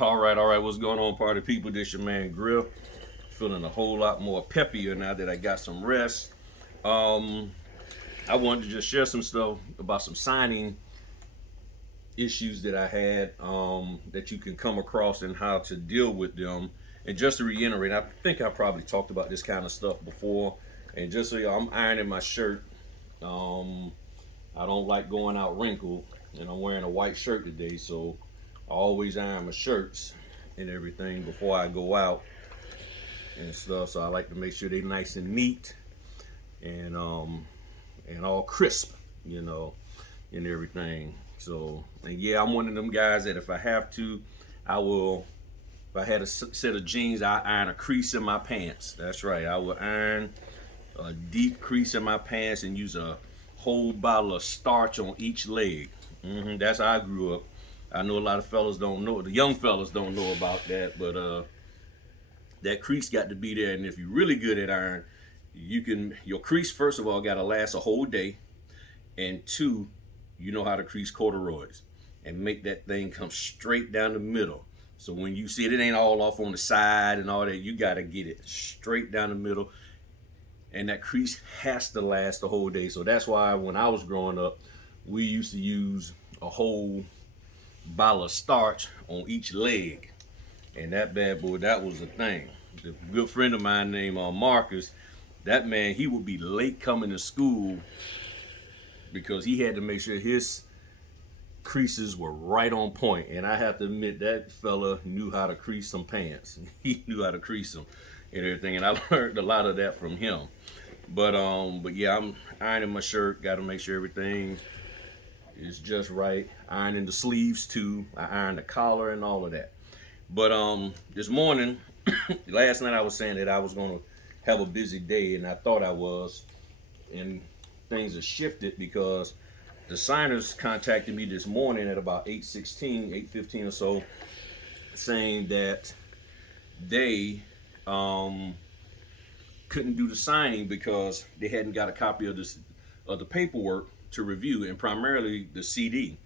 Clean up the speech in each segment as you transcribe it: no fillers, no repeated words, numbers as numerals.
All right. What's going on, party people? This your man Grill. Feeling a whole lot more peppier now that I got some rest. Um, I wanted to just share some stuff about some signing issues that I had that you can come across and how to deal with them. And just to reiterate, I think I probably talked about this kind of stuff before. And just so y'all, I'm ironing my shirt. Um, I don't like going out wrinkled, and I'm wearing a white shirt today, so I always iron my shirts and everything before I go out and stuff. So I like to make sure they nice and neat and all crisp, you know, and everything. So and yeah, I'm one of them guys that if I have to, I will. If I had a set of jeans, I iron a crease in my pants. That's right. I will iron a deep crease in my pants and use a whole bottle of starch on each leg. That's how I grew up. I know a lot of fellas don't know. The young fellas don't know about that, but that crease got to be there. And if you're really good at iron, you can. Your crease first of all got to last a whole day, and two, you know how to crease corduroys and make that thing come straight down the middle. So when you see it, it ain't all off on the side and all that. You got to get it straight down the middle, and that crease has to last the whole day. So that's why when I was growing up, we used to use a whole bottle of starch on each leg, and that bad boy, that was the thing. The good friend of mine named Marcus, that man, he would be late coming to school because he had to make sure his creases were right on point. And I have to admit, that fella knew how to crease some pants. He knew how to crease them and everything, and I learned a lot of that from him. But yeah, I'm ironing my shirt. Got to make sure everything is just right. Ironing the sleeves too. I iron the collar and all of that. But this morning, last night I was saying that I was gonna have a busy day, and I thought I was, and things have shifted because the signers contacted me this morning at about 8:16, 8:15 or so, saying that they um, couldn't do the signing because they hadn't got a copy of this of the paperwork to review, and primarily the CD.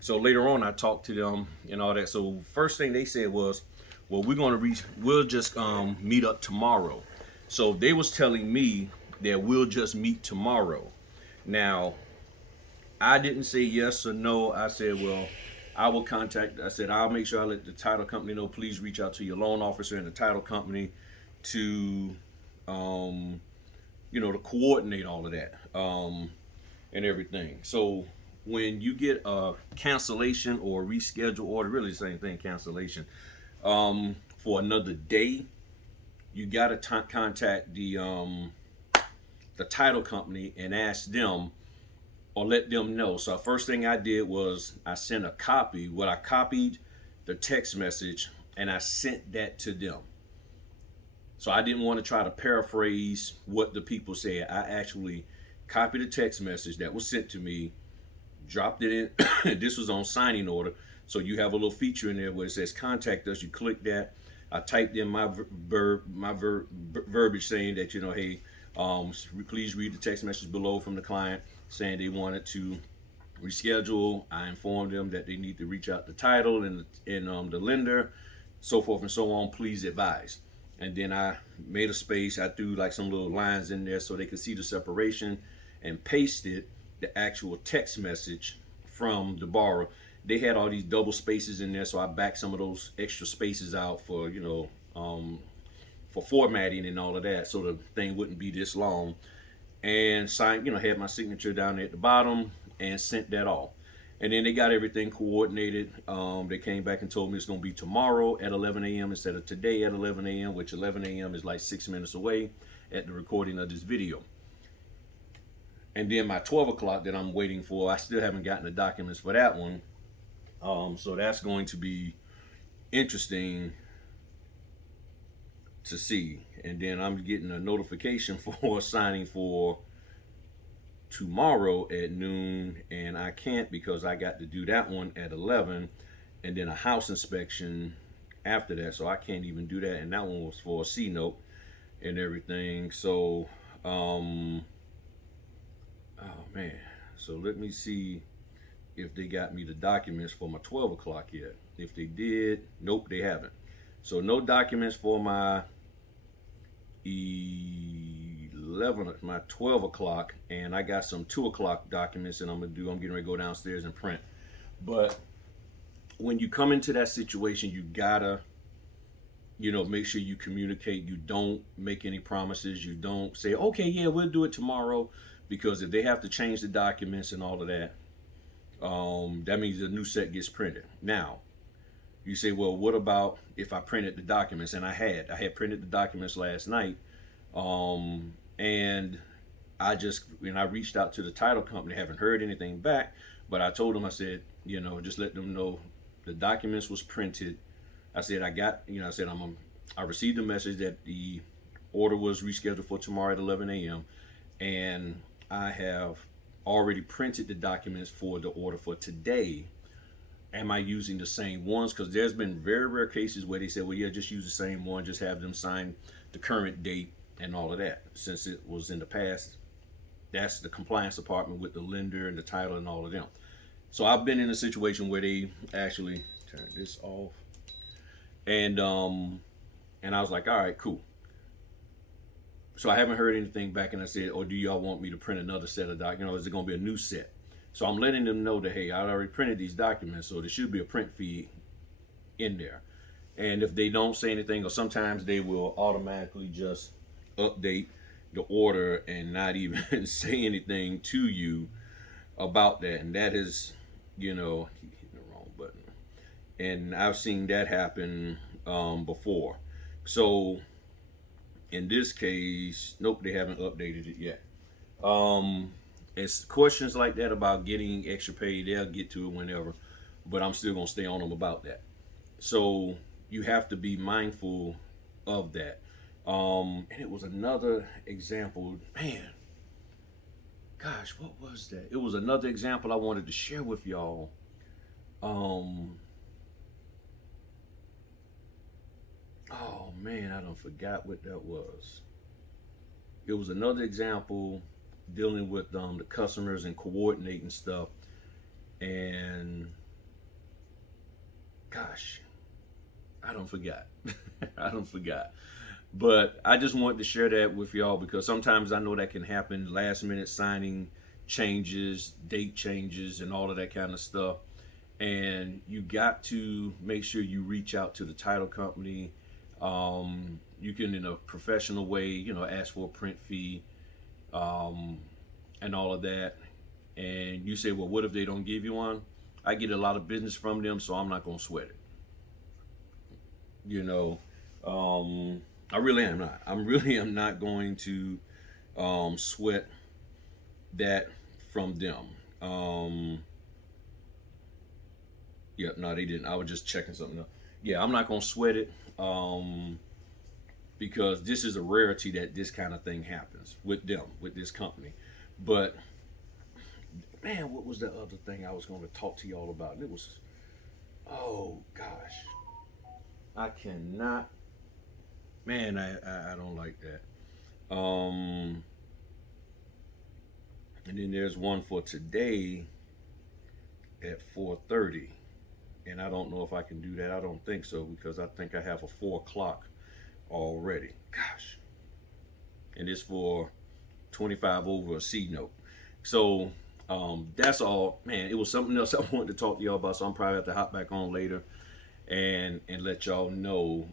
So later on, I talked to them and all that. So first thing they said was, "Well, we'll just meet up tomorrow." So they was telling me that we'll just meet tomorrow. Now, I didn't say yes or no. I said, "Well, I will contact." I said, "I'll make sure I let the title company know. Please reach out to your loan officer and the title company to, um, to coordinate all of that." And everything. So when you get a cancellation or a reschedule order, really the same thing, cancellation, for another day, you got to contact the title company and ask them or let them know. So first thing I did was I sent a copy. What I copied the text message and I sent that to them. So I didn't want to try to paraphrase what the people said. I actually copied a text message that was sent to me, dropped it in. This was on signing order. So you have a little feature in there where it says contact us. You click that. I typed in my verbiage saying that, hey, please read the text message below from the client saying they wanted to reschedule. I informed them that they need to reach out to title and the lender, so forth and so on. Please advise. And then I made a space. I threw like some little lines in there so they could see the separation, and pasted the actual text message from the borrower. They had all these double spaces in there, so I backed some of those extra spaces out for for formatting and all of that, so the thing wouldn't be this long. And signed, had my signature down there at the bottom and sent that off. And then they got everything coordinated. They came back and told me it's going to be tomorrow at 11 a.m. instead of today at 11 a.m., which 11 a.m. is like 6 minutes away at the recording of this video. And then my 12 o'clock that I'm waiting for, I still haven't gotten the documents for that one. So that's going to be interesting to see. And then I'm getting a notification for signing for tomorrow at noon, and I can't because I got to do that one at 11, and then a house inspection after that, so I can't even do that. And that one was for a C note and everything. So oh man, so let me see if they got me the documents for my 12 o'clock yet. If they did, nope, they haven't. So no documents for my 11, my 12 o'clock, and I got some 2 o'clock documents, and I'm getting ready to go downstairs and print. But when you come into that situation, you gotta, make sure you communicate. You don't make any promises. You don't say, okay, yeah, we'll do it tomorrow, because if they have to change the documents and all of that, that means a new set gets printed. Now, you say, well, what about if I printed the documents? And I had printed the documents last night, and when I reached out to the title company, haven't heard anything back, but I told them, I said, just let them know the documents was printed. I said, I received a message that the order was rescheduled for tomorrow at 11 a.m. and I have already printed the documents for the order for today. Am I using the same ones? Because there's been very rare cases where they said, well, yeah, just use the same one, just have them sign the current date and all of that. Since it was in the past, that's the compliance department with the lender and the title and all of them. So I've been in a situation where they actually turned this off, and I was like, all right, cool. So I haven't heard anything back, and I said, do y'all want me to print another set of documents? Is it going to be a new set? So I'm letting them know that, hey, I already printed these documents, so there should be a print fee in there. And if they don't say anything, or sometimes they will automatically just update the order and not even say anything to you about that. And that is, hitting the wrong button. And I've seen that happen before. So in this case, nope, they haven't updated it yet. It's questions like that about getting extra pay, they'll get to it whenever, but I'm still gonna stay on them about that. So you have to be mindful of that. And it was another example, man. Gosh, what was that? It was another example I wanted to share with y'all. Oh man, I don't forgot what that was. It was another example dealing with the customers and coordinating stuff. And gosh, I don't forgot. I don't forgot. But I just wanted to share that with y'all because sometimes I know that can happen. Last minute signing changes, date changes, and all of that kind of stuff. And you got to make sure you reach out to the title company. You can, in a professional way, ask for a print fee, and all of that. And you say, well, what if they don't give you one? I get a lot of business from them, so I'm not gonna sweat it. I really am not. I really am not going to sweat that from them. Yeah, no, they didn't. I was just checking something up. Yeah, I'm not gonna sweat it because this is a rarity that this kind of thing happens with them, with this company. But man, what was the other thing I was going to talk to y'all about? And it was, oh gosh, I cannot. Man, I don't like that. And then there's one for today at 4:30, and I don't know if I can do that. I don't think so because I think I have a 4 o'clock already. Gosh, and it's for 25 over a C note. So that's all, man. It was something else I wanted to talk to y'all about, so I'm probably have to hop back on later and let y'all know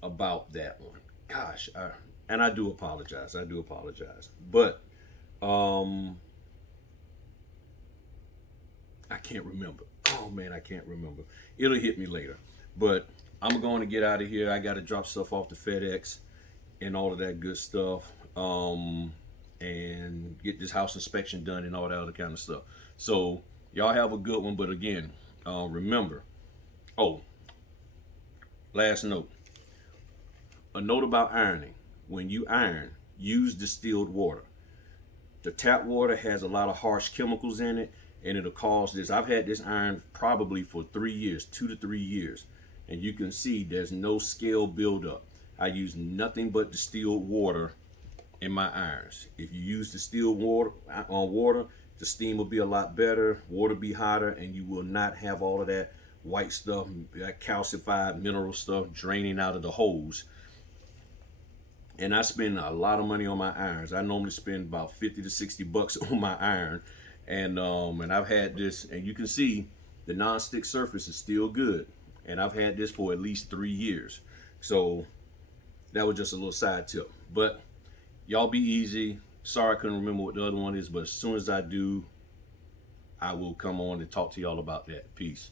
about that one. Gosh, I do apologize. I do apologize, but I can't remember. Oh man, I can't remember. It'll hit me later. But I'm going to get out of here. I got to drop stuff off to FedEx and all of that good stuff. And get this house inspection done and all that other kind of stuff. So y'all have a good one. But again, remember, last note, a note about ironing. When you iron, use distilled water. The tap water has a lot of harsh chemicals in it, and it'll cause this. I've had this iron probably for 3 years, 2 to 3 years, and you can see there's no scale buildup. I use nothing but distilled water in my irons. If you use distilled water, The steam will be a lot better, water be hotter, and you will not have all of that white stuff, that calcified mineral stuff draining out of the hose. And I spend a lot of money on my irons. I normally spend about 50 to 60 bucks on my iron. And I've had this, and you can see the non-stick surface is still good. And I've had this for at least 3 years. So that was just a little side tip. But y'all be easy. Sorry I couldn't remember what the other one is, but as soon as I do, I will come on and talk to y'all about that. Peace.